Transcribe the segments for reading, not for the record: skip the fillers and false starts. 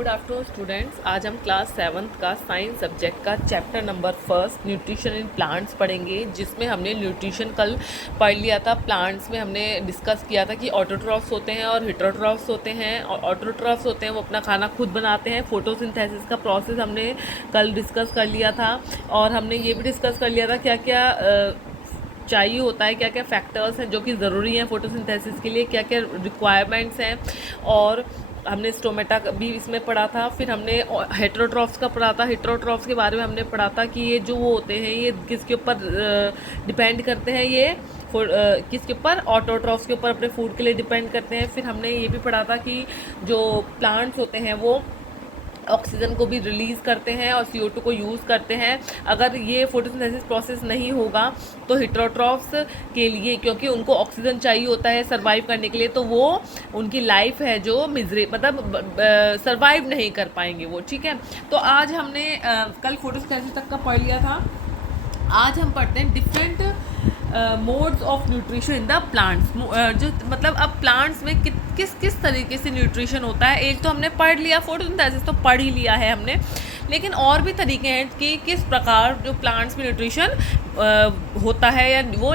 Good afternoon students. आज हम class 7th का साइंस सब्जेक्ट का chapter number 1 nutrition in plants पढ़ेंगे, जिसमें हमने न्यूट्रिशन कल पढ़ लिया था। प्लांट्स में हमने डिस्कस किया था कि ऑटोट्रॉफ्स होते हैं और हेटेरोट्रॉफ्स होते हैं। और ऑटोट्रॉफ्स होते हैं वो अपना खाना खुद बनाते हैं। फोटोसिंथेसिस का प्रोसेस हमने कल डिस्कस कर लिया था। और हमने ये भी डिस्कस कर लिया था क्या क्या चाहिए होता है, क्या क्या फैक्टर्स हैं जो कि ज़रूरी हैं फोटोसिंथेसिस के लिए, क्या क्या रिक्वायरमेंट्स हैं। और हमने स्टोमेटा भी इसमें पढ़ा था। फिर हमने हेटेरोट्रॉफ्स का पढ़ा था। हेटेरोट्रॉफ्स के बारे में हमने पढ़ा था कि ये जो वो होते हैं ये किसके ऊपर डिपेंड करते हैं, ये किसके ऊपर, ऑटोट्रॉफ्स के ऊपर अपने फूड के लिए डिपेंड करते हैं। फिर हमने ये भी पढ़ा था कि जो प्लांट्स होते हैं वो ऑक्सीजन को भी रिलीज़ करते हैं और CO2 को यूज़ करते हैं। अगर ये फोटोसिंथेसिस प्रोसेस नहीं होगा तो हेटेरोट्रॉफ्स के लिए, क्योंकि उनको ऑक्सीजन चाहिए होता है सरवाइव करने के लिए, तो वो उनकी लाइफ है जो मतलब सरवाइव नहीं कर पाएंगे वो। ठीक है, तो आज हमने कल फोटोसिंथेसिस तक का पढ़ लिया था। आज हम पढ़ते हैं different modes of nutrition in the plants. जो मतलब अब प्लांट्स में किस किस तरीके से न्यूट्रिशन होता है। एक तो हमने पढ़ लिया, फोटोसिंथेसिस तो पढ़ ही लिया है हमने, लेकिन और भी तरीके हैं कि किस प्रकार जो प्लांट्स में न्यूट्रिशन होता है या वो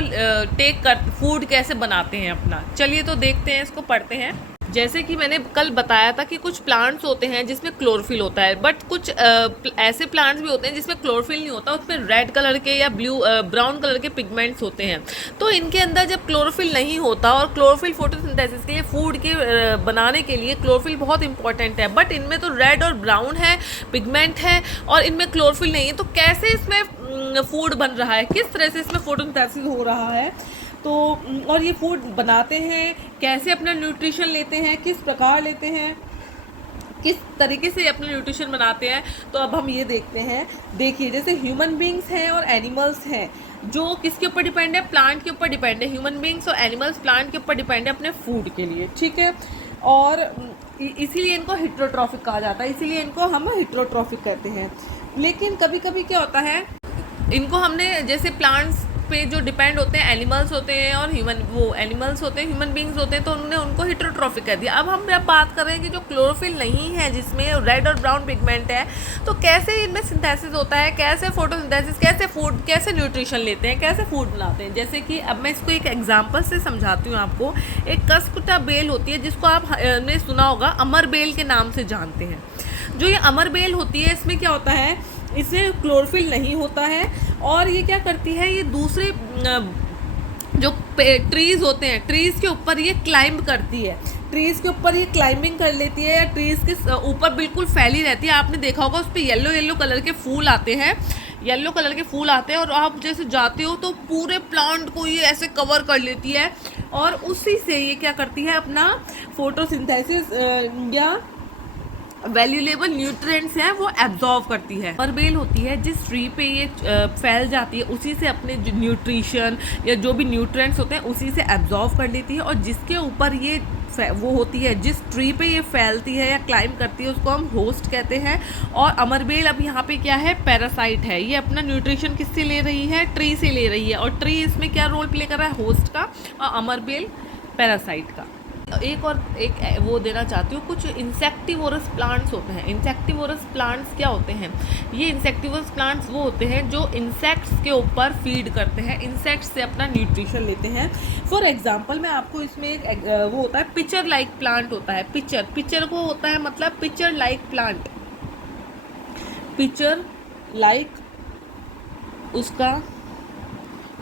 फूड कैसे बनाते हैं अपना। चलिए तो देखते हैं, इसको पढ़ते हैं। जैसे कि मैंने कल बताया था कि कुछ प्लांट्स होते हैं जिसमें क्लोरोफिल होता है, बट कुछ ऐसे प्लांट्स भी होते हैं जिसमें क्लोरोफिल नहीं होता, उसमें रेड कलर के या ब्राउन कलर के पिगमेंट्स होते हैं। तो इनके अंदर जब क्लोरोफिल नहीं होता, और क्लोरोफिल फोटोसिंथेसिस के लिए, फूड के बनाने के लिए क्लोरोफिल बहुत इंपॉर्टेंट है, बट इनमें तो रेड और ब्राउन है, पिगमेंट है, और इनमें क्लोरोफिल नहीं है। तो कैसे इसमें फूड बन रहा है, किस तरह से इसमें फोटोसिंथेसिस हो रहा है, तो और ये फूड बनाते हैं कैसे, अपना न्यूट्रिशन लेते हैं किस प्रकार लेते हैं, किस तरीके से अपना न्यूट्रिशन बनाते हैं। तो अब हम ये देखते हैं। देखिए, जैसे ह्यूमन बींग्स हैं और एनिमल्स हैं, जो किसके ऊपर डिपेंड है, प्लांट के ऊपर डिपेंड है। ह्यूमन बींग्स और एनिमल्स प्लांट के ऊपर डिपेंड है अपने फूड के लिए। ठीक है, और इसीलिए इनको हेटेरोट्रॉफिक कहा जाता है, इसीलिए इनको हम हेटेरोट्रॉफिक कहते हैं। लेकिन कभी कभी क्या होता है, इनको हमने जैसे प्लांट्स पे जो डिपेंड होते हैं एनिमल्स होते हैं और एनिमल्स होते हैं, ह्यूमन बींग्स होते हैं, तो उन्होंने उनको हेटेरोट्रॉफिक कर दिया। अब हम बात कर रहे हैं कि जो क्लोरोफिल नहीं है, जिसमें रेड और ब्राउन पिगमेंट है, तो कैसे इनमें सिंथेसिस होता है, कैसे फोटोसिंथेसिस, कैसे फूड, कैसे न्यूट्रिशन लेते हैं, कैसे फूड बनाते हैं। जैसे कि अब मैं इसको एक एग्जाम्पल से समझाती हूँ आपको। एक कसकुटा बेल होती है जिसको आपने सुना होगा, अमर बेल के नाम से जानते हैं। जो ये अमर बेल होती है, इसमें क्या होता है, इसमें क्लोरोफिल नहीं होता है, और ये क्या करती है, ये दूसरे जो ट्रीज़ होते हैं, ट्रीज़ के ऊपर ये क्लाइंब करती है, ट्रीज़ के ऊपर ये क्लाइंबिंग कर लेती है, या ट्रीज़ के ऊपर बिल्कुल फैली रहती है। आपने देखा होगा उस पर येलो येलो कलर के फूल आते हैं, येलो कलर के फूल आते हैं, और आप जैसे जाते हो तो पूरे प्लांट को ये ऐसे कवर कर लेती है, और उसी से ये क्या करती है, अपना फोटोसिंथेसिस या वैल्यूएबल न्यूट्रिएंट्स हैं वो एब्जॉर्व करती है। अमर बेल होती है जिस ट्री पे ये फैल जाती है, उसी से अपने जो न्यूट्रिशन या जो भी न्यूट्रिएंट्स होते हैं उसी से एब्जॉर्व कर लेती है। और जिसके ऊपर ये वो होती है, जिस ट्री पे ये फैलती है या क्लाइंब करती है, उसको हम होस्ट कहते हैं। और अमरबेल अब यहाँ पे क्या है, पैरासाइट है। ये अपना न्यूट्रिशन किससे ले रही है, ट्री से ले रही है, और ट्री इसमें क्या रोल प्ले कर रहा है, होस्ट का, और अमरबेल पैरासाइट का। एक वो देना चाहती हूँ, कुछ इंसेक्टिवोरस प्लांट्स होते हैं। इंसेक्टिवोरस प्लांट्स क्या होते हैं, ये इंसेक्टिवोरस प्लांट्स वो होते हैं जो इंसेक्ट्स के ऊपर फीड करते हैं, इंसेक्ट्स से अपना न्यूट्रिशन लेते हैं। फॉर एग्जांपल मैं आपको इसमें एक वो होता है, पिचर लाइक प्लांट होता है। पिचर को होता है मतलब pitcher like plant, pitcher like, उसका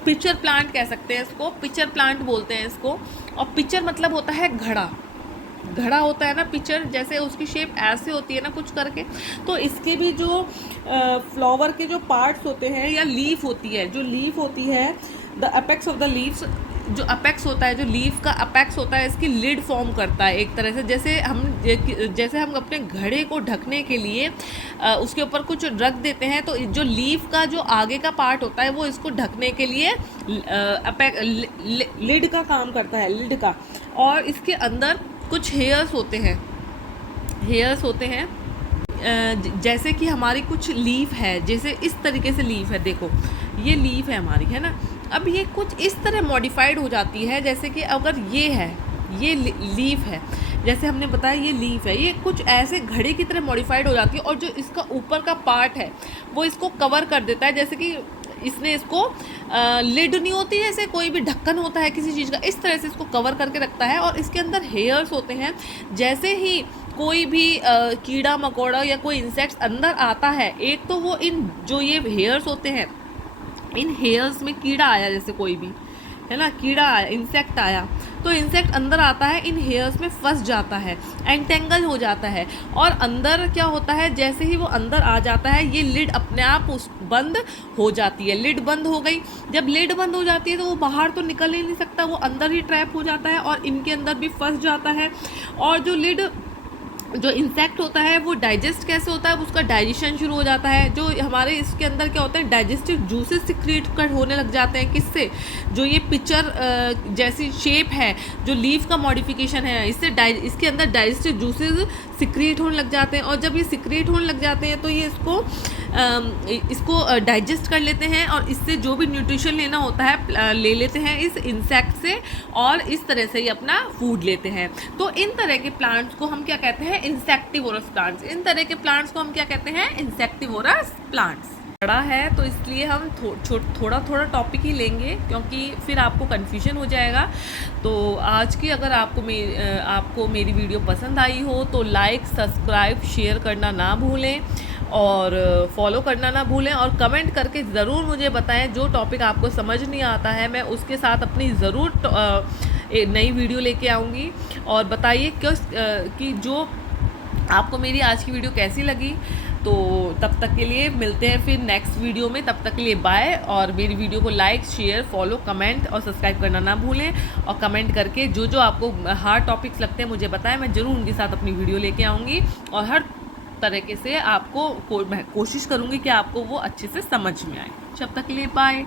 पिचर प्लांट कह सकते हैं इसको, पिचर प्लांट बोलते हैं इसको। और पिचर मतलब होता है घड़ा, घड़ा होता है ना पिचर, जैसे उसकी शेप ऐसे होती है ना कुछ करके। तो इसके भी जो फ्लावर के जो पार्ट्स होते हैं या लीफ होती है, जो लीफ होती है, the apex of the leaves, जो अपेक्स होता है, जो लीफ का अपेक्स होता है, इसकी लिड फॉर्म करता है एक तरह से। जैसे हम अपने घड़े को ढकने के लिए उसके ऊपर कुछ रख देते हैं, तो जो लीफ का जो आगे का पार्ट होता है वो इसको ढकने के लिए लिड का काम करता है, लिड का। और इसके अंदर कुछ हेयर्स होते हैं, जैसे कि हमारी कुछ लीफ है, जैसे इस तरीके से लीफ है, देखो ये लीफ है हमारी, है ना। अब ये कुछ इस तरह मॉडिफाइड हो जाती है, जैसे कि अगर ये है, ये लीफ है, जैसे हमने बताया ये लीफ है, ये कुछ ऐसे घड़े की तरह मॉडिफाइड हो जाती है और जो इसका ऊपर का पार्ट है वो इसको कवर कर देता है, जैसे कि इसने इसको लिड नहीं होती जैसे कोई भी ढक्कन होता है किसी चीज़ का, इस तरह से इसको कवर करके रखता है। और इसके अंदर हेयर्स होते हैं, जैसे ही कोई भी कीड़ा मकोड़ा या कोई इंसेक्ट्स अंदर आता है, एक तो वो इन जो ये हेयर्स होते हैं, इन हेयर्स में कीड़ा आया, जैसे कोई भी है ना, कीड़ा आया, इंसेक्ट आया, तो इंसेक्ट अंदर आता है, इन हेयर्स में फंस जाता है, एंटेंगल हो जाता है। और अंदर क्या होता है, जैसे ही वो अंदर आ जाता है ये लिड अपने आप उस बंद हो जाती है, लिड बंद हो गई। जब लिड बंद हो जाती है तो वो बाहर तो निकल ही नहीं सकता, वो अंदर ही ट्रैप हो जाता है और इनके अंदर भी फंस जाता है। और जो लिड जो इंसेक्ट होता है वो डाइजेस्ट कैसे होता है, उसका डाइजेशन शुरू हो जाता है। जो हमारे इसके अंदर क्या होता है, डाइजेस्टिव जूसेस सिक्रीट कर होने लग जाते हैं, किससे, जो ये पिक्चर जैसी शेप है, जो लीफ का मॉडिफिकेशन है, इससे इसके अंदर डाइजेस्टिव जूसेस सिक्रीट होने लग जाते हैं। और जब ये सिक्रीट होने लग जाते हैं तो ये इसको डाइजेस्ट कर लेते हैं और इससे जो भी न्यूट्रिशन लेना होता है ले लेते हैं इस इंसेक्ट से, और इस तरह से ये अपना फूड लेते हैं। तो इन तरह के प्लांट्स को हम क्या कहते हैं, इंसेक्टिवोरस प्लांट्स। इन तरह के प्लांट्स को हम क्या कहते हैं, इंसेक्टिवोरस प्लांट्स। बड़ा है तो इसलिए हम थोड़ा थोड़ा टॉपिक ही लेंगे, क्योंकि फिर आपको कन्फ्यूजन हो जाएगा। तो आज की अगर आपको मेरी वीडियो पसंद आई हो तो लाइक, सब्सक्राइब, शेयर करना ना भूलें और फॉलो करना ना भूलें, और कमेंट करके ज़रूर मुझे बताएं जो टॉपिक आपको समझ नहीं आता है, मैं उसके साथ अपनी ज़रूर नई वीडियो लेके आऊँगी। और बताइए कि जो आपको मेरी आज की वीडियो कैसी लगी। तो तब तक के लिए मिलते हैं फिर नेक्स्ट वीडियो में, तब तक के लिए बाय। और मेरी वीडियो को लाइक, शेयर, फॉलो, कमेंट और सब्सक्राइब करना ना भूलें। और कमेंट करके जो आपको हार्ड टॉपिक्स लगते हैं मुझे बताएं, मैं ज़रूर उनके साथ अपनी वीडियो लेके आऊँगी और हर तरीके से आपको कोशिश करूँगी कि आपको वो अच्छे से समझ में आए। तब तक के लिए बाय।